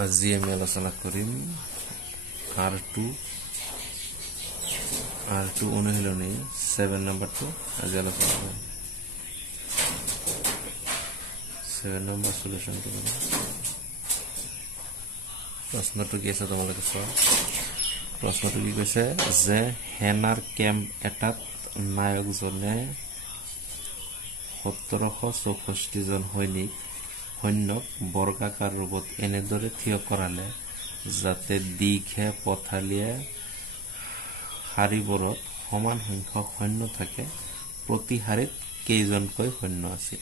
আজি আমি আলোচনা কৰিম R2 অনুশীলনী 7 নম্বৰটো আজি আলোচনা কৰিম 7 নম্বৰ সলিউশনটো প্ৰশ্নটো কি আছে তোমালোকে চোৱা প্ৰশ্নটো কি কৈছে যে হেনাৰ কেম্প এটাত নায়কজনে 1764 জন সৈন্যক বৰ্গাকাৰ ৰূপত এনেদৰে থিয় কৰালে যাতে দীঘে পথালিয়ে শাৰীবোৰত সমান সংখ্যক সৈন্য থাকে প্ৰতি শাৰীত কেইজনকৈ সৈন্য আছে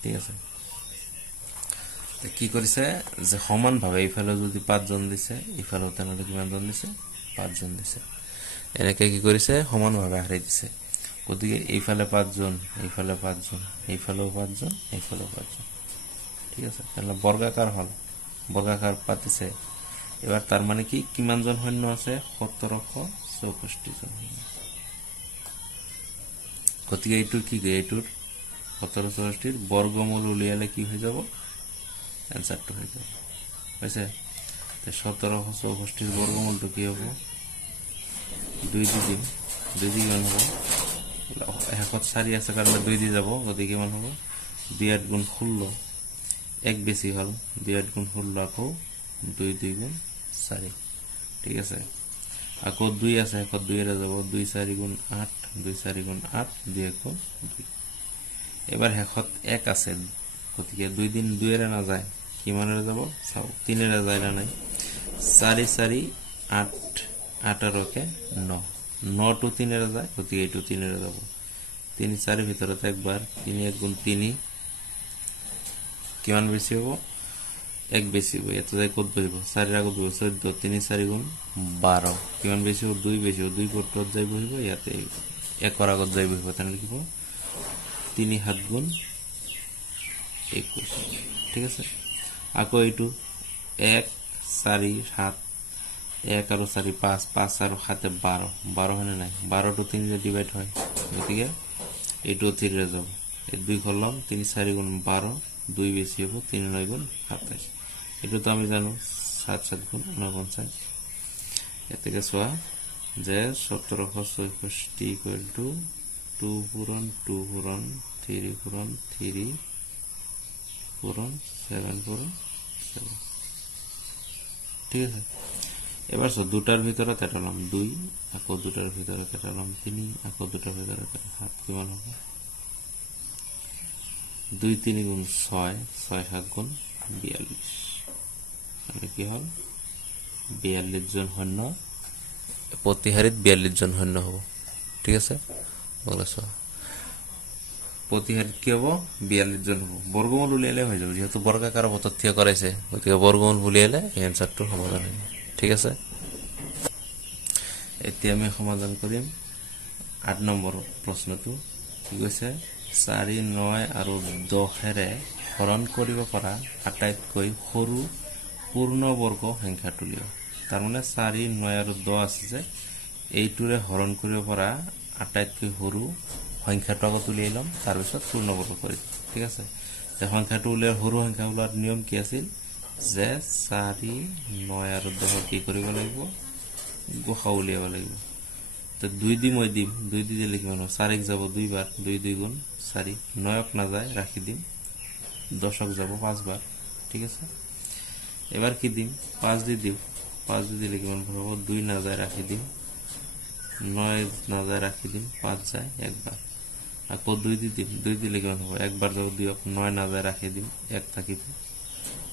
ঠিক আছে কি কৰিছে যে সমানভাৱে ইফালে যদি 5 জন দিছে ইফালেও তেনেহলে কিমান জন দিছে 5 জন দিছে এনেকৈ কি কৰিছে সমানভাৱে হাৰি দিছে গতিকে এইফালে 5 জন এইফালে 5 জন এইফালেও 5 জন এইফালেও 5 জন ঠিক আছে তাহলে বর্গাকার হল বর্গাকার পাতিছে এবার তার মানে কি কিমান জন সৈন্য আছে 1764 জন গতিকে এইটো কি এইটোৰ 1764 বর্গমূল উলিয়ালে কি হৈ যাব आंसरটো হৈ যাব হৈছে তে 1764 বর্গমূলটো কি হ'ব 2 দি দিম 2 দি কিমান হ'ব এখন 4 আছে কাৰণে 2 দি যাব গতিকে কিমান হ'ব 2 8 গুণ 16 এক বেশি হল 2 8 গুণ 16 আকৌ 2 2 গুণ 4 ঠিক আছে আকৌ 2 আছে আকৌ 2 এর যাব 2 4 গুণ 8 2 4 গুণ 8 2 1 গুণ 2 এবার হেকত 1 আছে গতিকে 2 দিন 2 এর না যায় কি মানের যাব চাও 3 এর যায় না নাই 4 4 8 18 কে 9 9 টু 3 এর যায় গতিকে এইটো 3 এর যাব 3 4 ভিতরতে একবার 3 1 গুণ 3 কিমান বেশি হবো এক বেশি হবো এত যাই কত বইব 4 এর আগত 14 3 4 গুণ 12 কিমান বেশি হবো 2 বেশি হবো 2 কত যাই বইব ইয়াতে 1 এর আগত যাই বইব তাহলে কি হবো 3 7 গুণ 21 ঠিক আছে আকৌ এইটো 1 4 7 1 আর 4 5 5 আর 7 12 12 হনে নাই 12 টু 3 এ ডিভাইড হয় গতিকে এইটো 3 এ যাব এই 2 করলাম 3 4 গুণ 12 2 বেশি হবো 3 9 গুণ 27 এটা তো আমি জানো 7 7 গুণ 49 এতে কে সোয়া যে 1764 ইকুয়াল টু 2 পূরণ 2 পূরণ 3 পূরণ 3 পূরণ 7 পূরণ 7 ঠিক আছে এবার সো দুটার ভিতরে কাটালাম 2 আকো দুটার ভিতরে কাটালাম 3 আকো দুটার ভিতরে কাটালাম 7 কিমান হবে 2 3 গুণ 6 6 7 গুণ 42 মানে কি হল 42 জন সৈন্য প্রতি হারিত 42 জন সৈন্য হবে ঠিক আছে বলছো প্রতি হারিত কি হবে 42 জন হবে বর্গমূল উলিয়ালে হয়ে যাবে যেহেতু বর্গাকার পদ্ধতি করাইছে গতিকে বর্গমূল উলিয়ালে এই आंसरটো সমাধান হবে ঠিক আছে এতিয়া আমি সমাধান কৰিম 8 নম্বৰ প্ৰশ্নটো কি কৈছে 4 9 আৰু 10 এৰে হৰণ কৰিব পৰা আটাইতকৈ সৰু পূৰ্ণবৰ্গ সংখ্যাটো লিয়া তাৰ মানে 4 9 আৰু 10 আছে যে এইটোৰে হৰণ কৰিব পৰা আটাইতকৈ সৰু সংখ্যাটো আগত উলিয়াই লম তাৰ পিছত পূৰ্ণবৰ্গ কৰিম ঠিক আছে যে সংখ্যাটো উলিয়াৰ সৰু সংখ্যা উলিয়াৰ নিয়ম কি আছিল যে 4 9 আৰু 10 কি কৰিব লাগিব গোখা উলিয়াব লাগিব তো 2 দি মই দিম 2 দি দিলে কি হ'ব 4 এক যাব 2 বার 2 2 গুণ 4 9 ক না যায় রাখি দিম 10 ক যাব 5 বার ঠিক আছে এবার কি দিম 5 দি দিও 5 দি দিলে কি হবে 2 না যায় রাখি দিম 9 না যায় রাখি দিম 5 যায় একবার আকো 2 দি দিম 2 দিলে কি হবে একবার যাব 2 9 না যায় রাখি দিম 1 থাকিব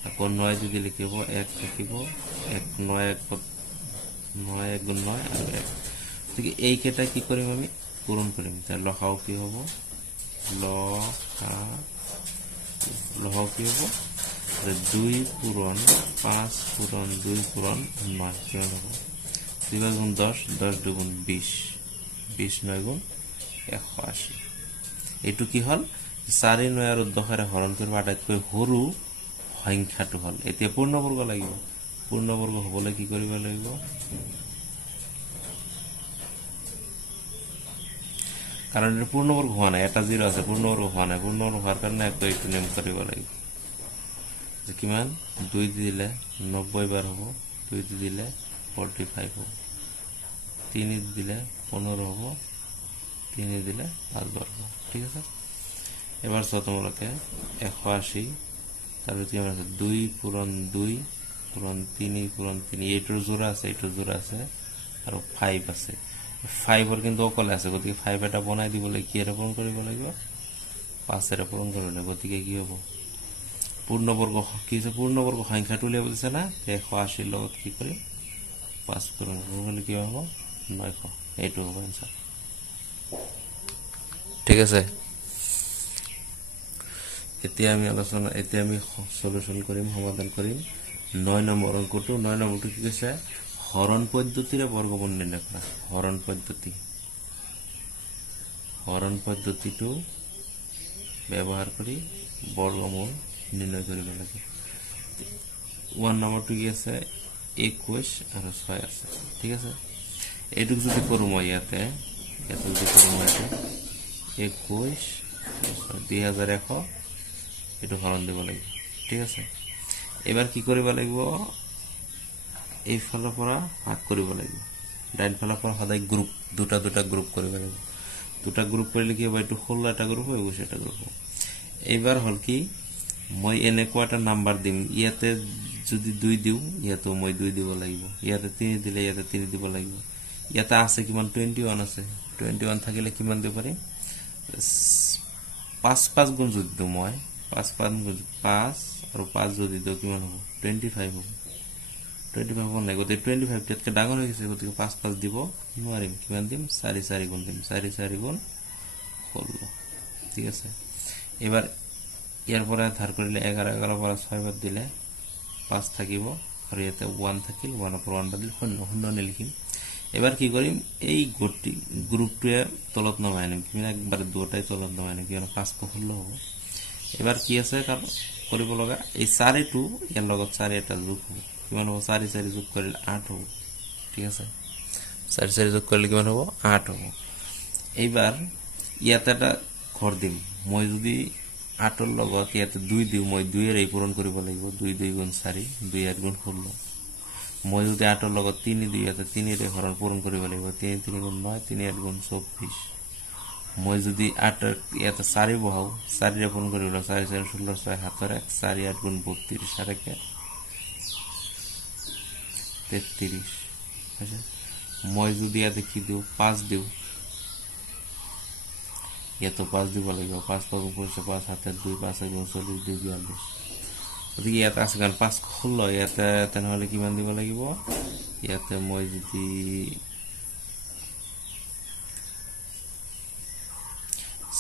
আকো 9 দি দিলে কি হবে 1 থাকিব 1 9 1 9 1 গুণ 9 আর 1 ঠিক এই কেটা কি করিম আমি পূরণ করিম তাহলে লহাও কি হবে লহাও কি হবে 2 পূরণ 5 পূরণ 2 পূরণ 9 কি হবে 2 গুণ 10 10 2 গুণ 20 20 9 গুণ 180 এটু কি হল 4 9 আর 10 এর হরণ করব আটাইতকৈ সৰু সংখ্যাটো হল এতিয়া পূৰ্ণবৰ্গ লাগিব পূৰ্ণবৰ্গ হবলে কি কৰিব লাগিব কারণ এটা পূর্ণবর্গ হওয়া না এটা 0 আছে পূর্ণবর্গ হওয়া না পূর্ণবর্গ হওয়ার কারণে একটা একটু নিয়ম করিব লাগিব কিমান 2 দিলে 90 বার হব 2 দিলে 45 হব 3 দিলে 15 হব 3 দিলে 5 বার হব ঠিক আছে এবার তোমালোকে 180 তারপরে কি আছে 2 পূরণ 2 পূরণ 3 পূরণ 3 এইটোর জোড়া আছে আর 5 আছে 5 এর কিন্তু অকলে আছে গতিকে 5 এটা বনাই দিবলে কি এর পূরণ কৰিব লাগিব 5 এৰ পূৰণ কৰিলে গতিকে কি হ'ব পূৰ্ণবৰ্গ কি আছে পূৰ্ণবৰ্গ সংখ্যা তুলে বলছে না 180 লগত কি কৰি 5 পূরণ করলে কি হ'ব 900 এইটো হ'ব आंसर ঠিক আছে এতিয়া আমি সলিউশন কৰিম সমাধান কৰিম 9 নম্বৰ অঙ্কটো 9 নম্বৰটো কি কৈছে হৰণ পদ্ধতিৰে বৰ্গমূল নিৰ্ণয় কৰা হৰণ পদ্ধতিটো ব্যবহাৰ কৰি বৰ্গমূল নিৰ্ণয় কৰিব লাগে 1 নম্বৰটো কি আছে 21 আৰু 6 আছে ঠিক আছে এইটো যদি কৰো মই ইয়াতে যদি কৰো মই 21 2100 এটো হৰণ দিব লাগিব ঠিক আছে এবাৰ কি কৰিব লাগিব এই ফালৰ পৰা ভাগ কৰিব লাগিব ডাইন ফালৰ পৰা সদায় গ্ৰুপ দুটা গ্ৰুপ কৰিব লাগিব দুটা গ্ৰুপ কৰিলে কি হ'ব এটো 16 এটা গ্ৰুপ হ'ব 21 এটা গ্ৰুপ হ'ব এইবাৰ হল কি মই এনেকুৱা এটা নাম্বার দিম ইয়াতে যদি 2 দিও ইয়াতে মই 2 দিব লাগিব ইয়াতে 3 দিলে ইয়াতে 3 দিব লাগিব ইয়াতে আছে কিমান 21 আছে 21 থাকিলে কিমান দিব পাৰি 5 গুণ যদি দিও মই 5 আৰু 5 যদি দিও কিমান হ'ব 25 হ'ব 25 হ'ব নাই গতে 25 তকৈ ডাঙৰ হৈ গৈছে গতিকে 5 দিব নোৱাৰিম কিমান দিম 4 গুণ দিম 4 গুণ 16 ঠিক আছে এবাৰ ইয়াৰ পৰা ধাৰ কৰিলে 11 পৰা 6 বাদ দিলে 5 থাকিব আৰু ইয়াতে 1 থাকিল 1 পৰা 1 বাদ দিলে 0 নিলিখিম এবাৰ কি কৰিম এই গ্ৰুপটোৱে তলত নমাই আনিম কিমান একবাৰ দুটাই তলত নমাই আনিম কিমান 5 ক 16 হ'ব এবাৰ কি আছে কাম কৰিব লগা এই 4 টো ইয়াৰ লগত 4 এটা যোগ হ'ব কিমান হ'ব 4 যোগ কৰিলে 8 হ'ব ঠিক আছে 4 যোগ কৰিলে কিমান হ'ব 8 হ'ব এইবাৰ ইয়াতে এটা ঘৰ দিম মই যদি 8 ৰ লগত ইয়াতে 2 দিও মই 2 এৰ এই পূৰণ কৰিব লাগিব 2 গুণ 4 2 8 গুণ 16 মই যদি 8 ৰ লগত 3 দিও ইয়াতে 3 এৰ হৰণ পূৰণ কৰিব লাগিব 3 গুণ 9 3 8 গুণ 24 মই যদি 8 ইয়াতে 4 বহাও 4 এর পূরণ কৰিব 4 4 16 6 7 1 4 8 গুণ 32 4 1 33 আছে মই যদি ইয়াতে কি দিও 5 দিও ইয়াতে 5 দিব লাগিব 5 পাবো 5 7 2 5 গুণ 40 2 42 গতিকে ইয়াতে আছে গান 5 16 ইয়াতে তেনেহলে কিমান দিব লাগিব ইয়াতে মই যদি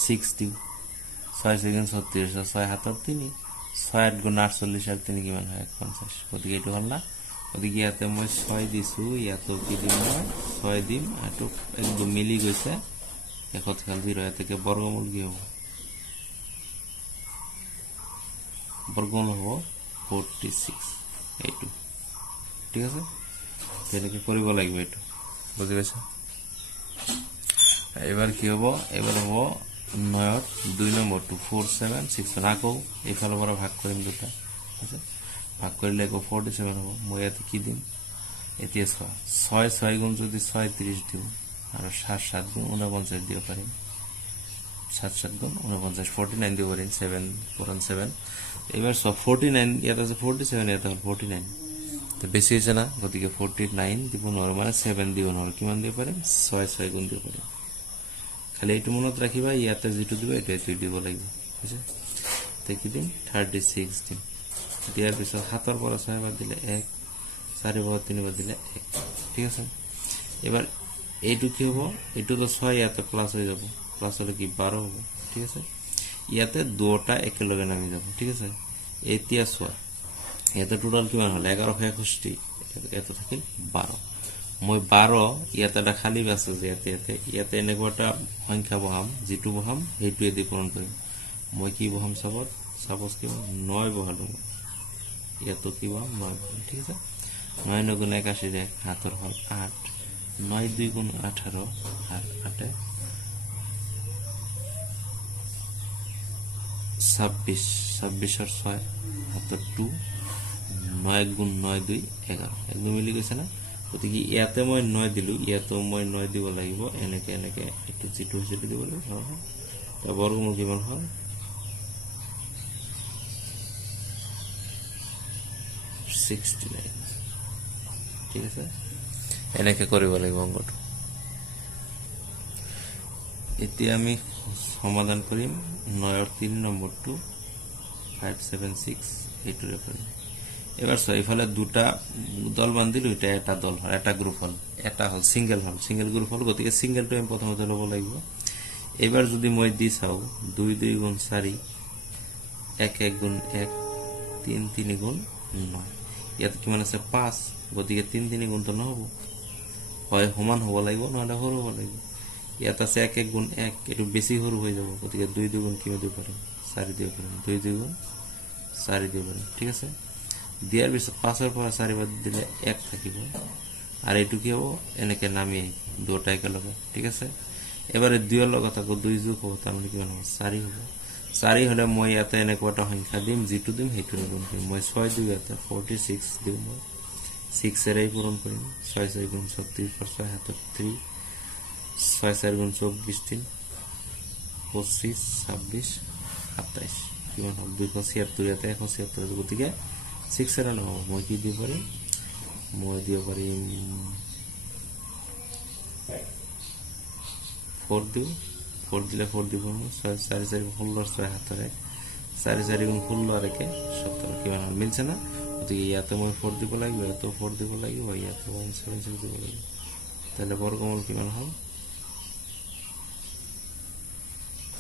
6 দিও 6 গুণ 36 6 7 3 6 8 গুণ 48 আর 3 কিমান হয় 50 গতিকে এটো হল না গতিকে ইয়াতে মই 6 দিছো ইয়াতে কি দিম 6 দিম এটো একদম মিলি গৈছে এখন খেল 0 থেকে বর্গমূল কি হবে বর্গমূল হবে 46 এইটো ঠিক আছে তেনেকে কৰিব লাগিব এটো বুজি পাইছা এবাৰ কি হ'ব এবাৰ হ'ব 9 2 নম্বৰটো 47 6 আকৌ এইফালৰ পৰা ভাগ কৰিম দুটা আছে ভাগ কৰিলে 47 হ'ব মই ইয়াতে কি দিম এতিয়া 6 গুণ যদি 36 দিও আর 7 7 গুণ 49 দিও পারি 7 7 গুণ 49 49 দিও পারি 7 পূরণ 7 এবার সব 49 ইয়াতে আছে 47 ইয়াতে 49 তো বেশি হইছে না গতিকে 49 দিব নর মানে 7 দিও নর কিমান দিও পারি 6 6 গুণ দিও পারি খালি এটু মনত রাখিবা ইয়াতে যেটু দিব এটা এটু দিব লাগিব আছে তে কি দিম 36 দিম দিয়ার পিছত 7 এর পর 6 বাদ দিলে 1 4 এর পর 3 বাদ দিলে 1 ঠিক আছে এবার এইটো কি হ'ব এইটো তো 6 ইয়াতে প্লাস হৈ যাব প্লাস হলে কি 12 হ'ব ঠিক আছে ইয়াতে দুটা একেলগে নামি যাব ঠিক আছে এতিয়া সোয়া ইয়াতে টোটাল কিমান হল 1161 এত থাকিল 12 মই 12 ইয়াতে এটা খালি আছে যে ইয়াতে এনেকোটা সংখ্যা বহাম যেটো বহাম হেইটোৱে দি পূৰণ কৰিম মই কি বহাম সাপোজ কি 9 বহালো ইয়াতো কি বহাম 9 ঠিক আছে 9 গুণ 81 রে হাতৰ হল 8 9 2 গুণ 18 আৰ 8 26 26 6 হাতৰ 2 9 গুণ 9 2 11 একদম মিলি গৈছে না গতিকে ইয়াতে মই 9 দিলো ইয়াতে মই 9 দিব লাগিব এনেকে এনেকে এটো যেটো হৈছে দিব লাগিব তা বর্গমূল কিমান হয় 69 ঠিক আছে এনেকে কৰিব লাগিব অংকটো এতিয়া আমি সমাধান কৰিম 9 ৰ 3 নম্বৰটো 576 এইটোৰে কৰিম এবাৰ সইফালে দুটা দল বান্ধিলো এটা এটা দল হয় এটা গ্ৰুপ হল এটা হল সিঙ্গেল গ্ৰুপ হল গতিকে সিঙ্গেলটো আমি প্ৰথমতে লব লাগিব এবাৰ যদি মই দি চাও 2 2 গুণ 4 1 1 গুণ 1 3 3 গুণ 9 ইয়াত কিমান আছে 5 গতিকে 3 3 গুণ তো নহব হয় সমান হ'ব লাগিব নহলে সৰু হ'ব লাগিব ইয়াত আছে 1 1 গুণ 1 এটো বেছি সৰু হৈ যাব গতিকে 2 2 গুণ কিমান দিব পাৰিম 4 দিব পাৰিম 2 2 গুণ 4 দিব পাৰিম ঠিক আছে দিয়াৰ পিছত 5 ৰ পৰা 4 বাদ দিলে 1 থাকিব আর এটু কি হ'ব এনেকে নামি দুটা একেলগে ঠিক আছে এবারে 2 ৰ লগত আকৌ 2 যোগ হ'ব তাৰ মানে কিমান হ'ব 4 হ'ব 4 হলে মই ইয়াতে এনেকুৱা সংখ্যা দিম যেটো দিম হেতু গুণ কৰিম মই 6 2 ইয়াতে 46 দিম 6 এৰ পূৰণ কৰিম 6 6 গুণ 36 पर 6 হাতত 3 6 4 গুণ 24 3 25 26 27 কিমান হ'ব 276 ইয়াতে 176 গতিকে 6 এর নাও মই কি দিব পারি মই দিব পারি 4 দিও 4 দিলে 4 দিব 6 4 4 16 6 হাতরে 4 4 গুণ 16 আর একে 17 কিমান হল মিলছে না গতিকে ইয়াতে মই 4 দিব লাগিব এত 4 দিব লাগিব ইয়াতে 176 দিব লাগিব তাহলে বর্গমূল কিমান হল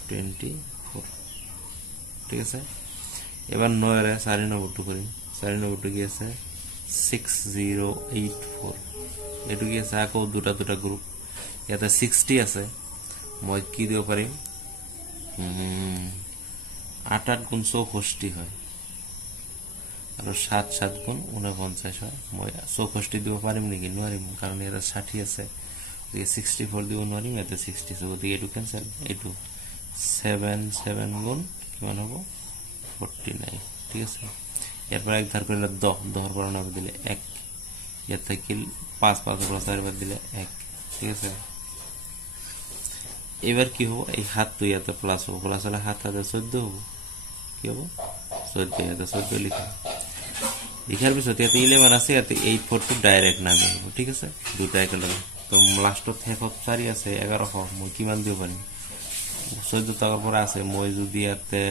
24 ঠিক আছে এবার 9 এর 4 নম্বরটো করি 4 নম্বরটো কি আছে 6084 এটু কি আছে আকো দুটা দুটা গ্রুপ ইয়াতে 60 আছে মই কি দিব পারিম 8 8 গুণ 64 হয় আর 7 7 গুণ 49 হয় মই 64 দিব পারিম নাকি নোৱাৰিম কাৰণ এৰ 60 আছে এই 64 দিব নোৱাৰিম এতে 60 আছে গতি এটু ক্যান্সেল এটু 7 7 গুণ কিমান হ'ব 49 ঠিক আছে এরপর এক ধার করলে 10 10 পর 9 দিলে 1 এর থেকে 5 5 পর 4 বাদ দিলে 1 ঠিক আছে এবার কি হবে এই হাত তো ইয়াতে প্লাস হবে প্লাস হলে হাত হাতে 14 হবে কি হবে 14 ইয়াতে 14 লিখা লিখার পিছত ইয়াতে 11 আছে ইয়াতে 842 ডাইরেক্ট নামে হবে ঠিক আছে দুটা একেলগে তো লাস্টত শেষত 4 আছে 1100 মই কিমান দিব পারিম 14 টাকার পর আছে মই যদি ইয়াতে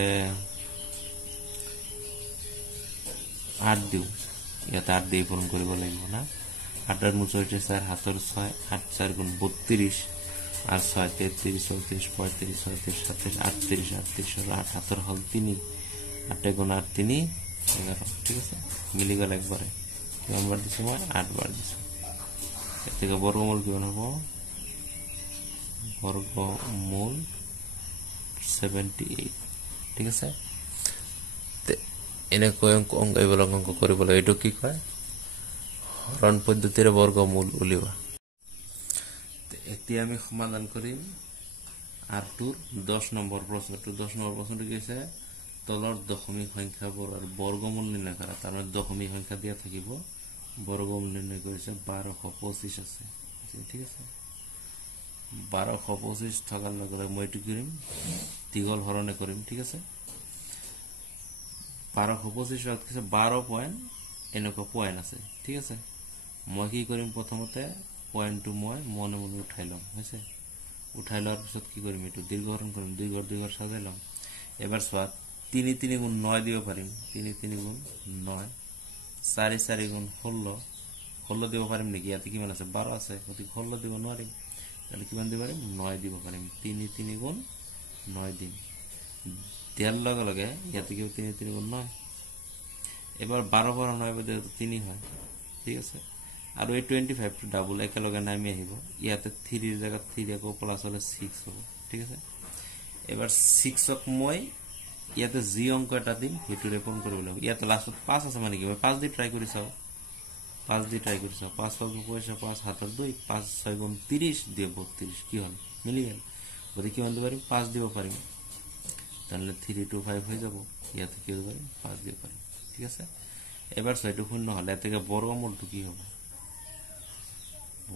8 দিও ইয়াতে 8 দিয়ে পূরণ কৰিব লাগিব না 8 এৰ 4 হাতৰ 6 8 4 গুণ 32 আৰ 6 33 34 35 36 37 38 38 8 হাতৰ হল 3 8 গুণ 8 3 11 ঠিক আছে মিলি গেল একবারে কিমান বার দিছো মই 8 বার দিছো এর থেকে বর্গমূল কিমান হবে বর্গমূল 78 ঠিক আছে এনে অঙ্ক এইবিলাক অঙ্ক কৰিব লাগে এটো কি কয় হৰণ পদ্ধতিৰ বৰ্গমূল উলিওয়া এতিয়া আমি সমাধান কৰিম আৰটুৰ 10 নম্বৰ প্ৰশ্নটো 10 নম্বৰ প্ৰশ্নটো কি আছে তলৰ দশমিক সংখ্যাবোৰ আৰু বৰ্গমূল নিৰ্ণয় কৰা তাৰ মানে দশমিক সংখ্যা দিয়া থাকিব বৰ্গমূল নিৰ্ণয় কৰিছে 1225 আছে ঠিক আছে 1225 থাকাৰ লগে মই এটো কৰিম দীঘল হৰণে কৰিম ঠিক আছে 1225 ৰাত কিছু 12 পয়েন্ট এনেকুৱা পয়েন্ট আছে ঠিক আছে মই কি কৰিম প্ৰথমতে পয়েন্টটো মই মনে মনে উঠাই লম হৈছে উঠাই লোৱাৰ পিছত কি কৰিম এটো দীৰ্ঘহৰণ কৰিম দুই ঘৰ সাজাই লম এবাৰ সোৱা 3 3 গুণ 9 দিব পাৰিম 3 3 গুণ 9 4 4 গুণ 16 16 দিব পাৰিম নেকি ইয়াতে কিমান আছে 12 আছে গতি 16 দিব নোৱাৰিম তাহলে কিমান দিব পাৰিম 9 দিব পাৰিম 3 3 গুণ 9 দিম দেয়ার লগে লগে ইয়াতে কি 3 3 গুণ 9 এবার 12 পর 9 বাদে 3 হয় ঠিক আছে আর ওই 25 টু ডাবল একেলগে নামি আহিব ইয়াতে 3 এর জায়গা 3 আকৌ প্লাস হলে 6 হবে ঠিক আছে এবার 6 ক মই ইয়াতে জি অঙ্ক এটা দিম হেতু রেপন কৰিব লাগিব ইয়াতে লাস্টত 5 আছে মানে কি 5 দি ট্ৰাই কৰি চাও 5 দি ট্ৰাই কৰি চাও 5 ক পয়সা 5 হাতৰ 2 5 6 গুণ 30 দিয়ে 32 কি হল মিলি গেল গতি কি বন্ধ পারিম 5 দিব পারিম তাহলে 325 হয়ে যাব ইয়াতে কি হবে 5 দিয়ে পারি ঠিক আছে এবার 6 শূন্য হলে এর থেকে বর্গমূলটো কি হবে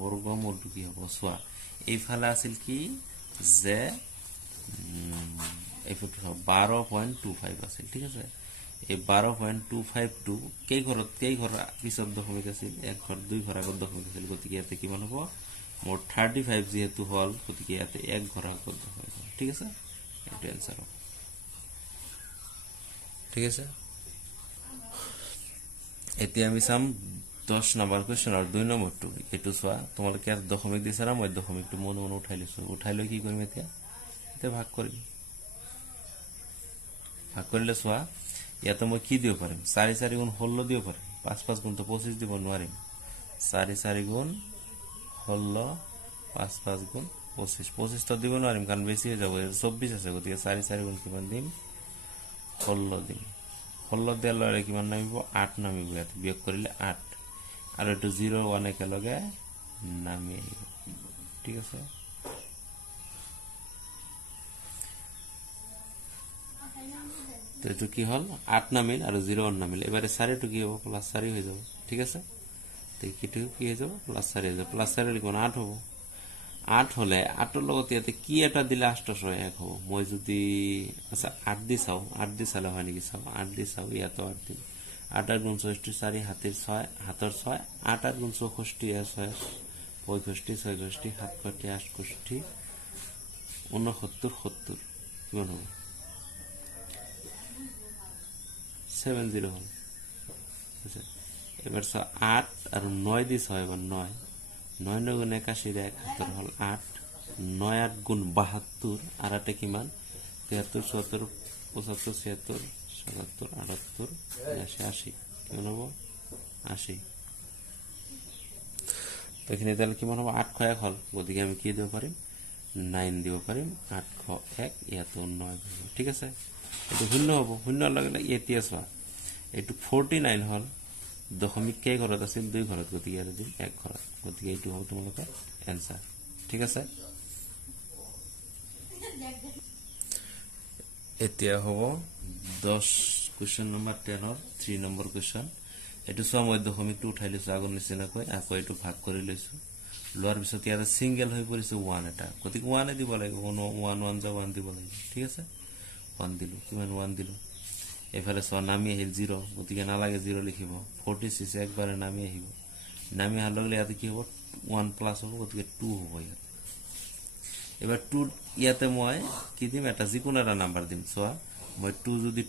বর্গমূলটো কি হবে সোয়া এই ফালে আছিল কি যে এইফালে 12.25 আছিল ঠিক আছে এই 12.25 টু কেই ঘর পিছত দশমিক আছিল এক ঘর দুই ঘর আগত দশমিক আছিল গতিকে ইয়াতে কিমান হ'ব মোট 35 যেহেতু হল গতিকে ইয়াতে এক ঘর আগত দশমিক হল ঠিক আছে এটা आंसर হ'ব ঠিক আছে এতিয়া আমি চাম 10 নম্বৰ কোৱেশ্চন আৰু 2 নম্বৰটো এটো চোৱা তোমালোকে আৰ দশমিক দিছাৰা মই দশমিকটো মন উঠাই লৈ কি কৰিম এতিয়া এটা ভাগ কৰিম ভাগ কৰিলে চোৱা ইয়াতে মই কি দিব পাৰিম 4 4 গুণ 16 দিব পাৰিম 5 5 গুণ তো 25 দিব নোৱাৰিম 4 4 গুণ 16 5 5 গুণ 25 25 তো দিব নোৱাৰিম কাৰণ বেছি হৈ যাব 24 আছে গতিকে 4 4 গুণ কিমান দিম 16 দিম 16 দিয়াৰ লগে কিমান নামিব 8 নামিব ইয়াত বিয়োগ কৰিলে 8 আৰু এটো 0 1 একেলগে নামি আহিব ঠিক আছে তো এটো কি হল 8 নামিল আৰু 0 1 নামিল এবারে 4 টো কি হ'ব প্লাস 4 হৈ যাব ঠিক আছে তো কিটো কি হৈ যাব প্লাস 4 হৈ যাব প্লাস 4 হলে কোন 8 হ'ব 8 হলে 8 এর লগত ইয়াতে কি এটা দিলে 801 হ'ব মই যদি আচ্ছা 8 দি চাও 8 দি চালে হয় নেকি চাও 8 দি চাও ইয়াতো 8 দিম 8 আর গুণ 64 হাতের 6 হাতের 6 8 আর গুণ 64 আর 6 65 66 7 কোটি 8 কোটি 69 70 কিমান হবে 70 হল আচ্ছা এবার 8 আর 9 দি 6 এবার 9 9 9 গুণ 81 এর 71 হল 8 9 8 গুণ 72 আর এটা কিমান 73 74 75 76 77 78 80 কেমন হবো 80 তো এখানে তাহলে কেমন হবো 8 খ 1 হল গতিকে আমি কি দিব পারিম 9 দিব পারিম 8 খ 1 ইয়াতো 9 ঠিক আছে এটা শূন্য হবো শূন্য লাগলে এতিয়া চোৱা এটো 49 হল দশমিক কে ঘৰত আছিল দুই ঘৰত গতিকে আৰু দিম এক ঘৰত গতিকে এইটো হ'ব তোমালোকৰ आंसर ঠিক আছে এতিয়া হ'ব 10 क्वेश्चन नंबर 10 और 3 नंबर क्वेश्चन এটো সম দশমিকটো উঠাই লৈছো আগৰ নিচিনাকৈ আকৌ এটো ভাগ কৰি লৈছো লোৱাৰ পিছত ইয়াতে সিঙ্গেল হৈ পৰিছে 1 এটা গতিকে 1 এ দিব লাগিব 1 1 যা 1 দিব লাগিব ঠিক আছে 1 দিলো কিমান 1 দিলো এফালে স নামি আহিল 0 গতিকে না লাগে 0 লিখিব 46 একবারে নামি আহিব নামি আহাৰ লগে ইয়াতে কি হ'ব 1 প্লাস হ'ব গতিকে 2 হ'ব ইয়াত এবাৰ 2 ইয়াতে মই কি দিম এটা যিকোনো এটা নাম্বার দিম সোয়া মই 2 যদি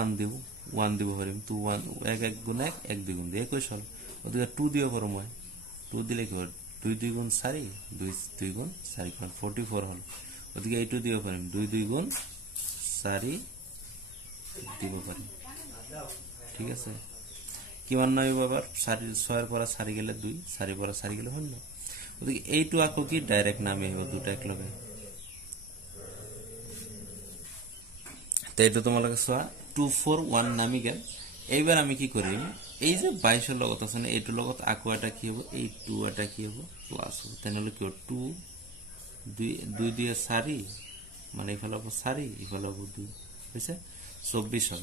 1 দিব 1 দিব পারিম 2 1 1 1 গুণ 1 1 2 গুণ 21 হল ওদিকে 2 দিব পারো মই 2 দিলে কি হবে 2 2 গুণ 4 2 2 গুণ 4 কারণ 44 হল ওদিকে এই 2 দিব পারিম 2 2 গুণ 4 দিব পারিম ঠিক আছে কিমান নামিব আবার 4 6 এর পরে 4 গেলে 2 4 এর পরে 4 গেলে হল ওদিকে এইটো আকো কি ডাইরেক্ট নামে হবে দুটো একলগে তো এটা তোমালকে সোয়া 241 নামি গেল এইবার আমি কি করিম এই যে 22 এর লগত আছে না এইটো লগত আকো এটা কি হবে এই 2 এটা কি হবে প্লাস হবে তাহলে কি 2 2 দিয়ে 4 মানে ইফালে 4 ইফালে 2 হইছে 24 হল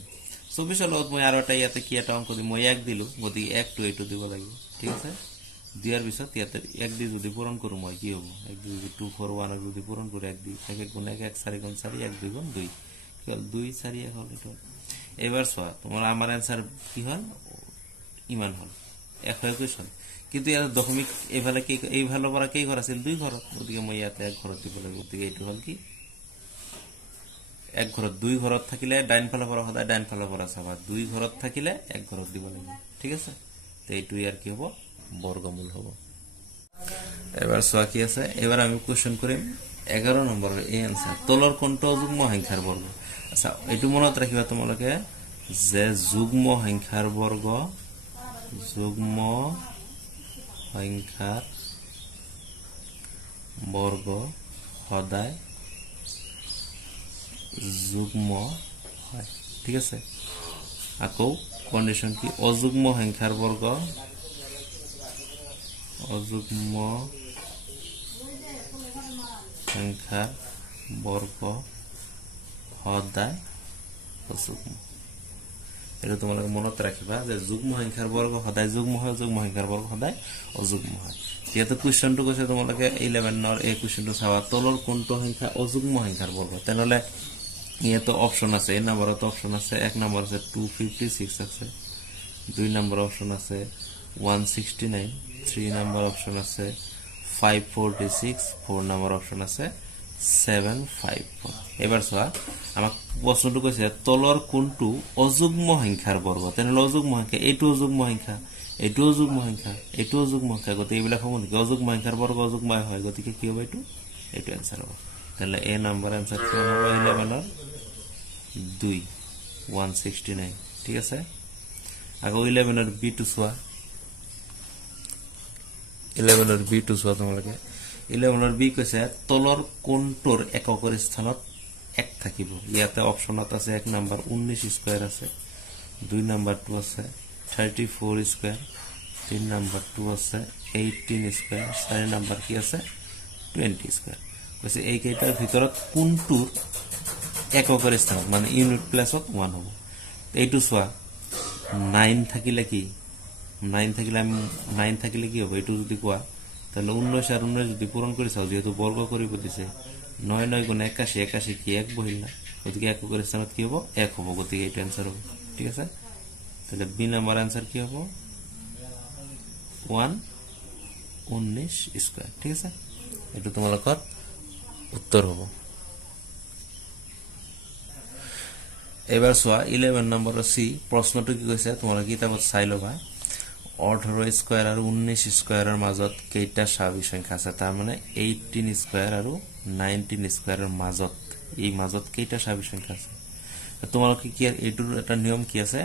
24 হল মই আর এটা ইয়াতে কি এটা অঙ্ক দি মই 1 দিলু গতি 1 2 এইটো দিব লাগিব ঠিক আছে দিয়ার পিছত ইয়াতে 1 দি যদি পূরণ করু মই কি হবে 1 2 241 এর যদি পূরণ করে 1 2 1 গুণ 1 1 4 গুণ 4 1 2 গুণ 2 কেবল 2 4 হল এটা এবার সোয়া তোমার আমার आंसर কি হল ইমান হল 121 হল কিন্তু ইয়ার দশমিক এভালে কি এই ভালো পড়া কি ঘর আছে দুই ঘর ওদিকে মই ইয়াতে এক ঘর দিব লাগিব ওদিকে এইটো হল কি এক ঘরত দুই ঘরত থাকিলে ডাইন ফালে পড়া হয় ডাইন ফালে পড়া চাবা দুই ঘরত থাকিলে এক ঘরত দিব লাগিব ঠিক আছে তো এইটো ইয়ার কি হবে বর্গমূল হবে এবার সোয়া কি আছে এবার আমি কোশ্চেন করিম 11 নম্বরের এই आंसर তলর কোনটো যুগ্ম সংখ্যার বর্গ আচ্ছা এইটো মনত রাখিবা তোমালকে যে যুগ্ম সংখ্যার বর্গ সদায় যুগ্ম হয় ঠিক আছে আকৌ কন্ডিশন কি অযুগ্ম সংখ্যার বর্গ অযুগ্ম সংখ্যার বর্গ সদায় অযুগ্ম এটা তোমালোকে মনত ৰাখিবা যে যুগ্ম সংখ্যাৰ বৰ্গ সদায় যুগ্ম হয় যুগ্ম সংখ্যাৰ বৰ্গ সদায় অযুগ্ম হয় ইয়াতে কোৱেশ্চনটো কৈছে তোমালোকে 11 ৰ এই কোৱেশ্চনটো চাবা তলৰ কোনটো সংখ্যা অযুগ্ম সংখ্যাৰ বৰ্গ তেনেহলে ইয়াতে অপচন আছে এই নম্বৰত অপচন আছে এক নম্বৰ আছে 256 আছে দুই নম্বৰ অপচন আছে 169 3 নম্বৰ অপচন আছে 546 4 নম্বৰ অপচন আছে 754 এবাৰ চোৱা আমাক প্ৰশ্নটো কৈছে তলৰ কোনটো অযুগ্ম সংখ্যাৰ বৰ্গ তেনেহলে অযুগ্ম সংখ্যা এইটো অযুগ্ম সংখ্যা এইটো অযুগ্ম সংখ্যা এইটো অযুগ্ম সংখ্যা গতি এইবিলাক হ'ব নেকি অযুগ্ম সংখ্যাৰ বৰ্গ অযুগ্ম হয় গতিকে কি হ'ব এইটো आंसर হ'ব তাহলে এ নম্বৰ आंसर কি হ'ব 11 ৰ 2 169 ঠিক আছে আগো 11 ৰ বি টু চোৱা 11 ৰ বি টু চোৱা তোমালোকে 11 ৰ বি কৈছে তলৰ কোনটোৰ এককৰ স্থানত 1 থাকিব ইয়াতে অপচনত আছে এক নম্বৰ 19 স্কয়াৰ আছে দুই নম্বৰ 2 আছে 34 স্কয়াৰ তিন নম্বৰ 2 আছে 18 স্কয়াৰ চাৰি নম্বৰ কি আছে 20 স্কয়াৰ কৈছে এই কেইটাৰ ভিতৰত কোনটোৰ এককৰ স্থানত মানে ইউনিট প্লেছত 1 হ'ব এইটো চোৱা 9 থাকিলে কি 9 থাকিলে কি হ'ব এইটো যদি কোৱা তাহলে 19 আৰ 19 যদি পূৰণ কৰি চাও যেহেতু বৰ্গ কৰিব দিছে 9 9 গুণ 81 81 কি 1 বহিল না গতিকে এককৰ স্থানত কি হ'ব 1 হ'ব গতিকে এইটো आंसर হ'ব ঠিক আছে তাহলে বি নাম্বার आंसर কি হ'ব 119 স্কয়ার ঠিক আছে এটো তোমালোকৰ উত্তৰ হ'ব এবাৰ চোৱা 11 নম্বৰৰ সি প্ৰশ্নটো কি কৈছে তোমালোকে কিতাপত চাই লবা 18 স্কয়ার আর 19 স্কয়ারের মাজত কেইটা স্বাভাবিক সংখ্যা আছে তার মানে 18 স্কয়ার আর 19 স্কয়ারের মাজত এই মাজত কেইটা স্বাভাবিক সংখ্যা আছে তোমালোকে কি এটোৰ এটা নিয়ম কি আছে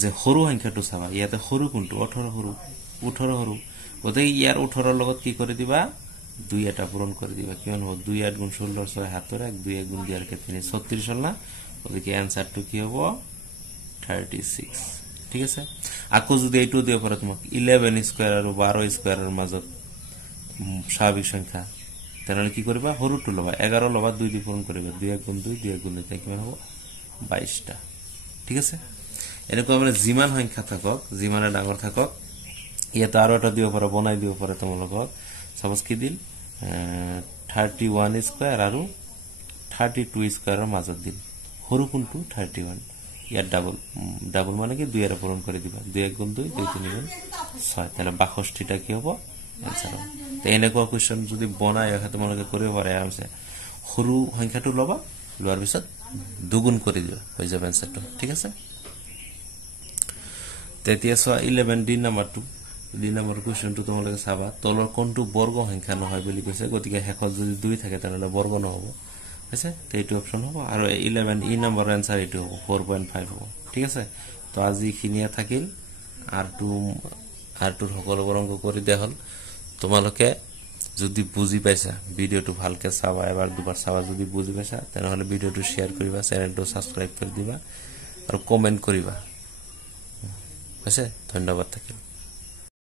যে সৰু সংখ্যাটো চাবা ইয়াতে সৰু কোনটো 18 সৰু গতে ইয়াৰ 18 লগত কি কৰি দিবা 2 এটা পূৰণ কৰি দিবা কিমান হ'ব 2 8 গুণ 16 6 হাতৰ 1 2 1 গুণ দিয়াৰ কে 3 36 হল না গতিকে आंसरটো কি হ'ব 36 ঠিক আছে আকো যদি এইটো দিও পরে তোমাক 11 স্কয়ার আর 12 স্কয়ারের মাজত স্বাভাবিক সংখ্যা তাহলে কি কৰিবা হৰুটো লবা 11 লবা 2 দি পূৰণ কৰিবা 2 1 গুণ 2 2 1 গুণ 2 কিমান হ'ব 22 টা ঠিক আছে এনেকৈ মানে যিমান সংখ্যা থাকক যিমানে ডাঙৰ থাকক ইয়াতে আৰু এটা দিও পৰে বনাই দিও পৰে তোমালোকক সপোজ কি দিল 31 স্কয়াৰ আৰ 32 স্কয়াৰেৰ মাজত দিল হৰু কোনটো 31 ইয়ার ডাবল মানে কি 2 এর পূরণ করে দিবা 2 1 গুণ 2 2 3 গুণ 6 তাহলে 62 টা কি হবে आंसर হবে তো এনেকুৱা কোশ্চেন যদি বনাই হয় তোমালোকে কৰিব পাৰে আৰামসে সৰু সংখ্যাটো লবা লোৱাৰ পিছত দুগুণ কৰি দিবা হৈ যাব आंसरটো ঠিক আছে তেতিয়া সো 11 ডি নাম্বাৰটো ডি নাম্বাৰ কোশ্চেনটো তোমালোকে চাবা তলৰ কোনটো বৰ্গ সংখ্যা নহয় বুলি কৈছে গতিকে হেকত যদি 2 থাকে তাহলে বৰ্গ নহব আছে তো এইটো অপশন হ'ব আৰু 11 ই নম্বৰ आंसर এইটো হ'ব 4.5 হ'ব ঠিক আছে তো আজি খিনিয়া থাকিল আর2 সকলোবোৰ অংক কৰি দিয়া হল তোমালোকে যদি বুজি পাইছা ভিডিওটো ভালকে চাবা এবাৰ দুবাৰ চাবা যদি বুজি পাইছা তেনহলে ভিডিওটো শেয়াৰ কৰিবা চ্যানেলটো সাবস্ক্ৰাইব কৰি দিবা আৰু কমেন্ট কৰিবা আছে ধন্যবাদ থাকিল